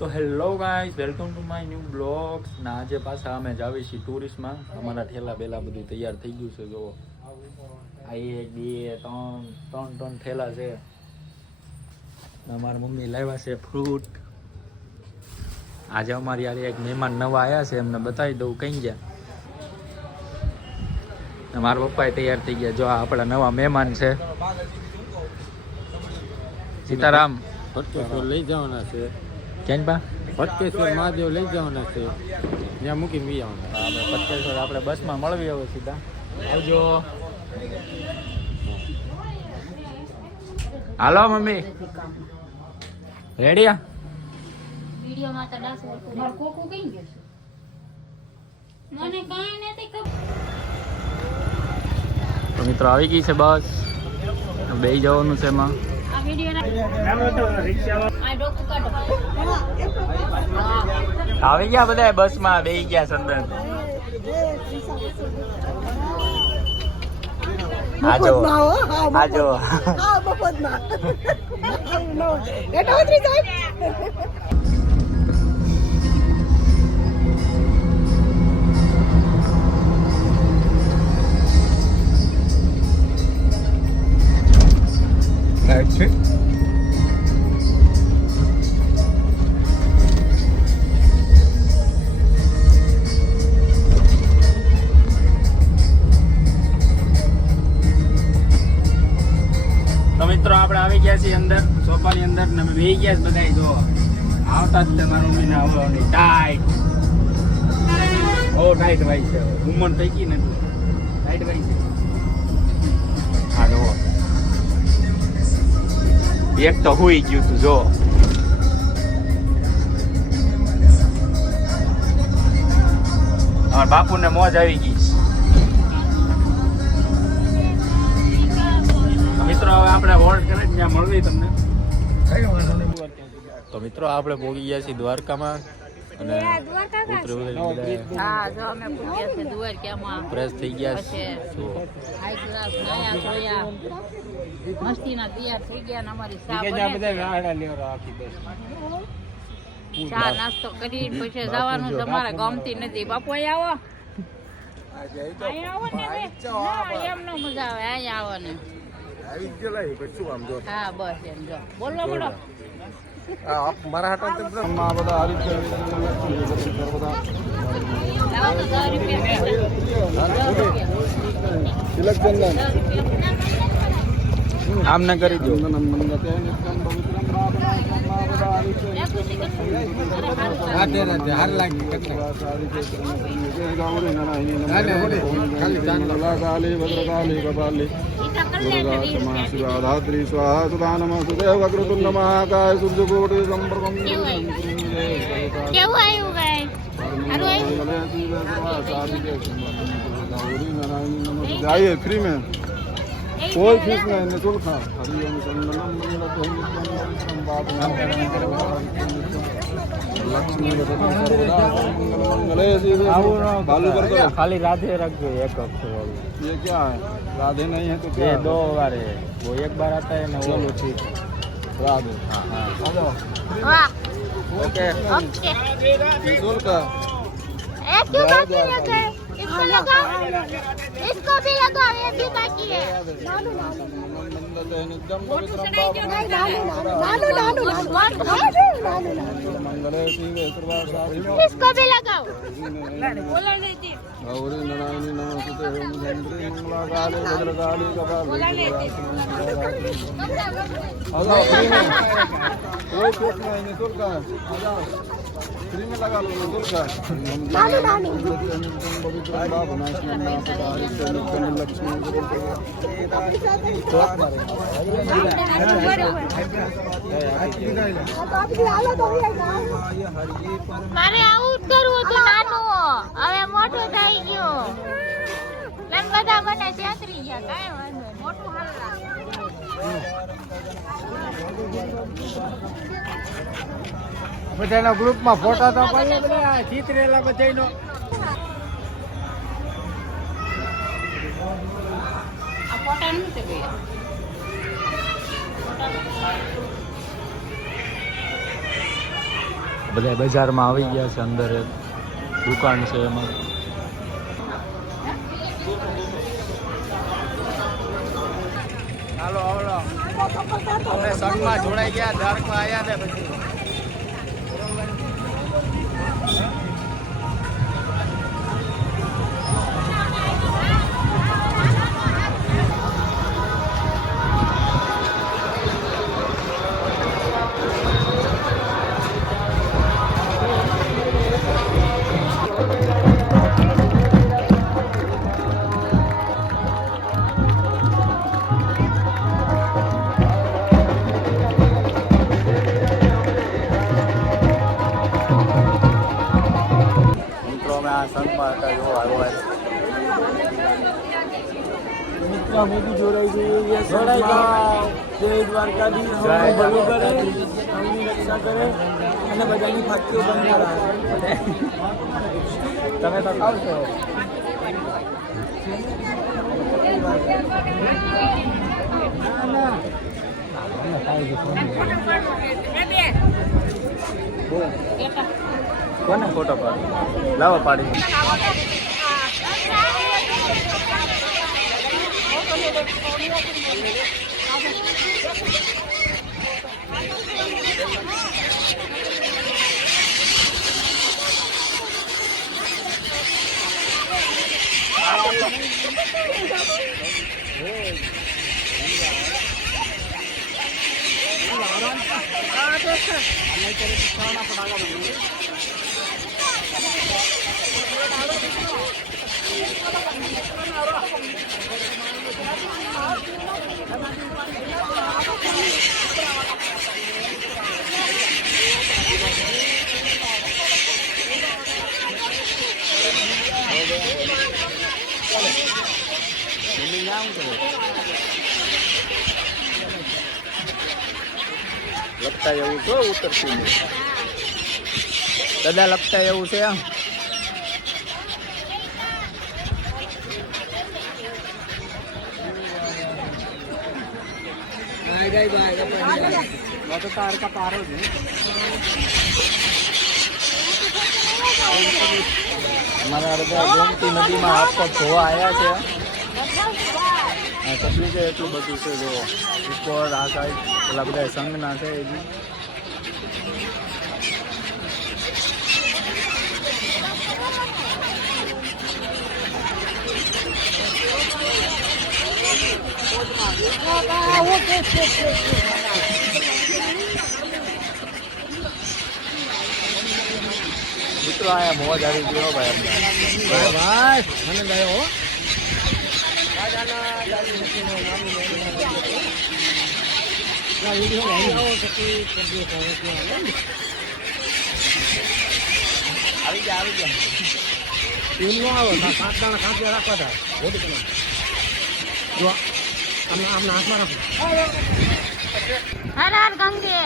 તો hello guys, welcome to my new blogs. ના આજે પાછા અમે જાવી છીએ ટુરિસ્ટમાં. અમારા ઠેલા બેલા બધું તૈયાર થઈ ગયું છે. જો આ 1 2 3 ઠેલા છે. અમારા મમ્મી લાવ્યા છે ફ્રૂટ. આજે અમારી યાર એક મહેમાન નવા આવ્યા છે, એમને બતાવી દઉં કઈ ગયા. મારા પપ્પા તૈયાર થઈ ગયા. જો આ આપણા નવા મહેમાન છે સીતારામ. લઈ જવાના છે ક્યાં બા? ભટકેશ્વર મહાદેવ લઈ જવાના છે, ત્યાં મૂકીને બી આવવાના. આપણે પચેશ્વર આપણે બસમાં મળવી હવે સીધા. આવજો. હાલો મમ્મી, રેડી? વિડિયોમાં તો ડાસ વળતું માર કોકો કઈ ગયો છે મને કાઈ નથી ખબર. તો મિત્રો આવી ગઈ છે બસ, બેસી જવાનું છે એમાં. આ વિડિયો આ ડોકુ કાઢો. આવી ગયા બધા બસમાં, બેસી ગયા સંદર. આજો આજો છે તો મિત્રો આપણે આવી ગયા છીએ અંદર સોફાની અંદર ને અમે બેસી ગયા બધા. જો આવતા જ મારો મહિને આવવાની ટાઈટ ટાઈટ વાઈ છે. ઉમર થઈ ગઈ ને ટાઈટ વાઈ છે. હા જો એક તો હુઈ ગયું તું. જો અમારા બાપુને મોજ આવી ગઈ. મિત્રો હવે આપણે હોલ્ડ કરે ત્યાં મળવી તમને. તો મિત્રો આપણે પહોંચી ગયા છીએ દ્વારકામાં અને હા જો અમે પૂછ્યા છે દ્વારકામાં ફ્રેશ થઈ ગયા છે. હાઈ ક્લાસ નયા જોયા મસ્તીના તૈયાર થઈ ગયા ને અમારી બધા વાડા લેવરા આખી બસ ચા નાસ્તો કરી પછી જવાનું છે. અમારા ગમતી નથી. બાપુ અહીંયા આવો. અહીંયા આવો ને. ના એમ નો મજા આવે. અહીંયા આવો ને. આવી ગયેલા પછી શું આમ જો હા બસ એમ જો બોલવા મળો. મારા હાટા બધા હારી છે બધા લાવો તો 10 રૂપિયા. આમ ના કરી દો. હાર લાગી ધાત્રી સ્વાહા સુધા નમ સુદેવ કૃતુ નમઃ સૂર્યકોટિ સંપ્રભમ. કેવું આવ્યું ગાય? आइए फ्री में कोई फीस नहीं, निःशुल्क. हरिओम चंदनम लक्ष्मी मंगले बालू कर दो. खाली राधे रख दो एक अक्षर वाली. ये क्या है? राधे नहीं है तो ये क्या? 2 बार है, वो एक बार आता है ना. चलो ठीक, राधे. हाँ आ जाओ. वाह ओके. ओके. निःशुल्क. एक क्यों बाकी रह गए? इसको लगाओ. इसको भी लगाओ. ये भी बाकी है. मंगले शिवे सर्वासादि इसको भी लगाओ. बोला नहीं थी. गौरी नारायणी नमस्ते ओम चंद्री मंगला काली भद्रकाली कपाली. आ जाओ फ्री में, कोई फीस नहीं, निःशुल्क है. आ जाओ फ्री में लगा लो, निःशुल्क है. पवित्र बाबा नाशनी लक्ष्मी મારે આવું જ કરવું હતું નાનું. હવે મોટું થઈ ગયું. લન બધા મને છેતરી ગયા. કાંઈ વાંધો નહીં. મોટું હાલ બધાના ગ્રુપમાં ફોટા તો પાડીએ બધા ચિત્રેલા બધાનો. આ ફોટા નથી ગયા. બધા બજારમાં આવી ગયા છે. અંદર એક દુકાન છે એમાં. હાલો હાલો અમે સંઘમાં જોડાઈ ગયા, ધારકમાં આવ્યા ને પછી સંઘમાં હતા જો આવ્યો મિત્ર મોદી જોડાઈ જોઈએ જોડાઈ જાઓ. જય દ્વારકાધીશ સૌનું ભલું કરે, સૌની રક્ષા કરે અને બધાની ફાટીઓ બંધ કરાવે. તમે તો ખાવ છો. કોને ફોટો પાડો? લાવો પાડી. લપતા એવું છો ઉતરતી દાદા, લપતા એવું છે આમ. અમારા બધા ગોમતી નદીમાં હાથ પગ ધોવા આવ્યા છે. કેટલું છે એટલું બધું છે. જો ઉપર આ સાઈડ પેલા બધા સંઘના છે એ બી. મિત્રો આયા મોજ આવી ગયો ભાઈ અમને. ભાઈ મને ગયો હો. આવી ગયા આવી ગયા. એમ નો આવો 7 દાણા કાંપિયા રાખવા હતા. જો આમ હાથમાં રાખો. હર હર ગંગે,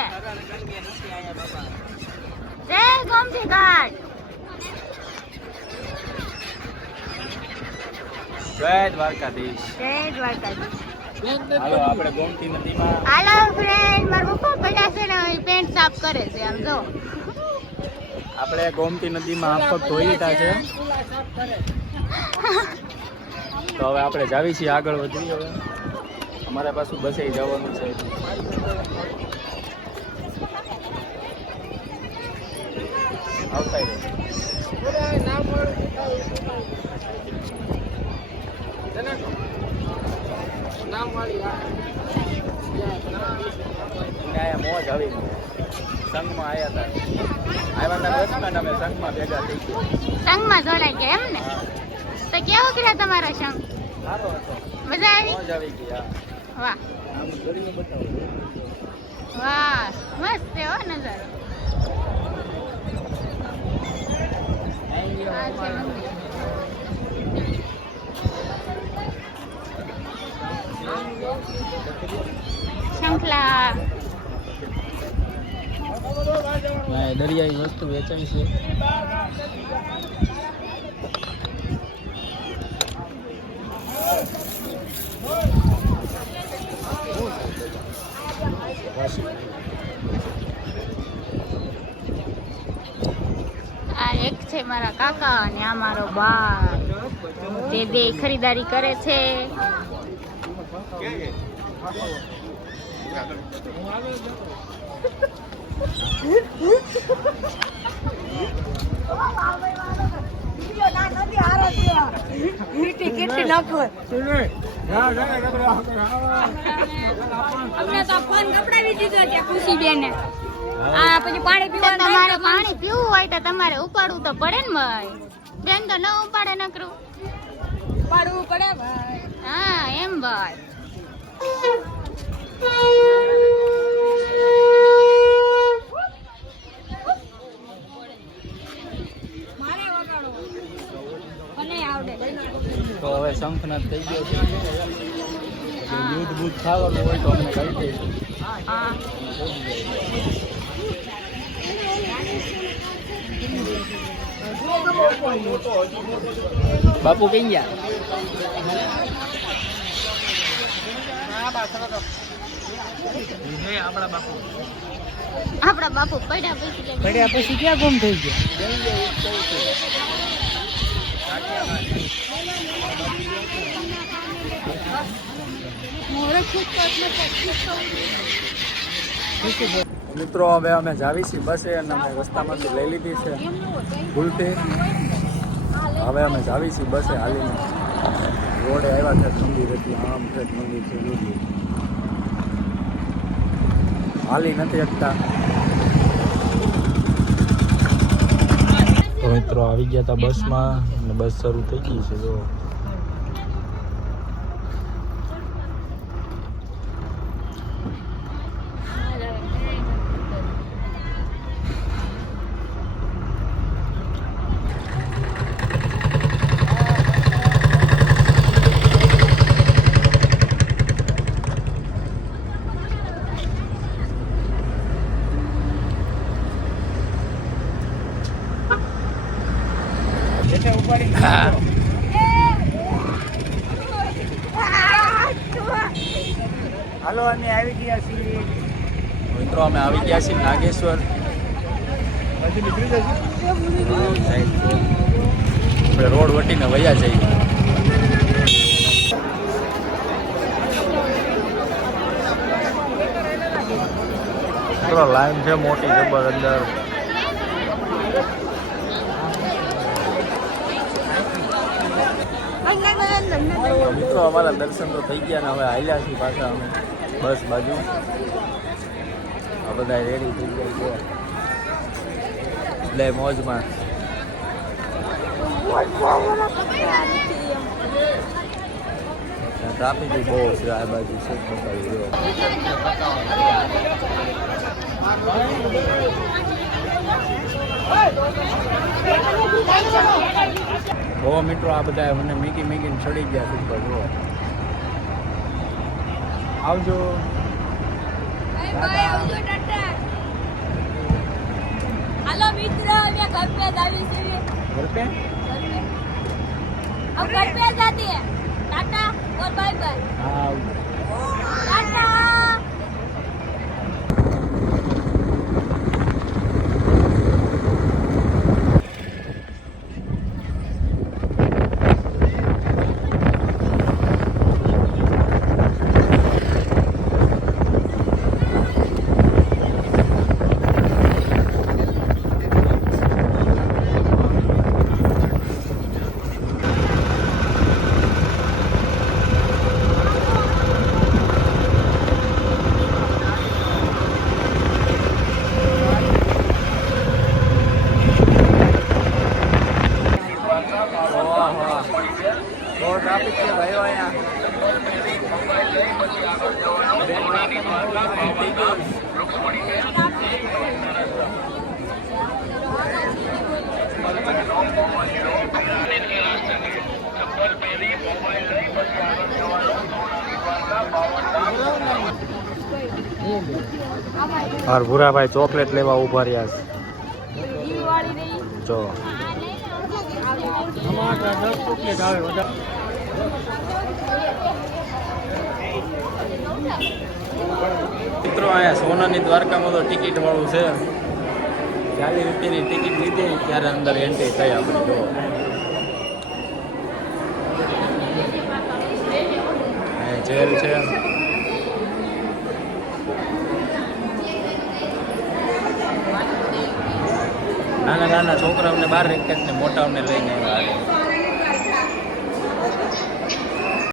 જય ગોમતી ઘાટ. જય દ્વારકાધીશ. જય દ્વારકાધીશ. હાલો આપણે ગોમતી નદીમાં. હાલો ફ્રેન્ડ, મારા પપ્પા પડ્યા છે ને એ પેન્ટ સાફ કરે છે. આમ જો આપણે ગોમતી નદીમાં હાથ પગ ધોઈ લીધા છે. તો હવે આપણે જાવી છીએ આગળ વધી. હવે અમારે પાછું બસે જવાનું છે. આવતા મોજ આવી સંઘમાં આવ્યા હતા. આવ્યા હતા 10 અમે સંઘમાં ભેગા થઈ ગયા. સંઘમાં જોડાઈ ગયા એમ ને? તો કેવો કર્યા તમારો સંઘ? સારો હતો, મજા આવી? મોજ આવી ગઈ. વાહ આમ કરીને બતાવો. વાહ, મસ્ત છે હો નજારો. આ છે મંદિર. શંખલા દરિયાઈ વસ્તુ વેચાય છે. એક છે મારા કાકા અને આ મારો બા. તે બે ખરીદારી કરે છે. તમારે પાણી પીવું હોય તો તમારે ઉપાડવું તો પડે ને ભાઈ. બેન તો ન ઉપાડે નકરું. ઉપાડવું પડે ભાઈ. હા એમ ભાઈ. તો હવે શંખનાદ થઈ ગયો છે. યુદ્ધ બુદ્ધ થવાનું હોય તો અમને કહી દઈશું. હા બાપુ કઈ ગયા? આપણા બાપુ પડ્યા પછી ક્યાં ગુમ થઈ ગયા? મિત્રો હવે અમે જાવી છીએ બસે અને અમે રસ્તામાંથી લઈ લીધી છે ગુલટી. હવે અમે જાવી છીએ બસે હાલીને. રોડે આવ્યા છે મંદિર હતી આમ છે મંદિર છે જોયું. હાલી નથી શકતા. તો મિત્રો આવી ગયા હતા બસમાં અને બસ શરૂ થઈ ગઈ છે. જો હાલો અમે આવી ગયા છીએ. મિત્રો અમે આવી ગયા છીએ નાગેશ્વર. આપણે રોડ વટીને વયા જઈએ. મિત્રો લાઈન છે મોટી જબર અંદર. મિત્રો અમારા દર્શન તો થઈ ગયા ને હવે હાલ્યા છીએ પાછા અમે બસ બાજુ. આ બધા રેડી થઈ ગયા છે એટલે મોજમાં. ટ્રાફિક બહુ છે આ બાજુ છે બતાવી રહ્યો. બહુ મિત્રો આ બધા મને મીકીને ચડી ગયા છે ઉપર. જો આવજો. हेलो मित्र मैं घर पे जावी छी घर पे अब घर पे जाती है टाटा और बाय बाय हाँ टाटा ટ્રાફિક છે ભાઈઓ અહીંયા. હાર ભૂરાભાઈ ચોકલેટ લેવા ઉભા રહ્યા છે. જો મિત્રો અહીંયા સોનાની દ્વારકામાં તો ટિકિટ વાળું છે. ₹40 ટિકિટ લીધી ત્યારે અંદર એન્ટ્રી થઈ આપણે જો જેલ છે નાના નાના છોકરાઓને બહાર રાખે ને મોટાઓને લઈને આવ્યા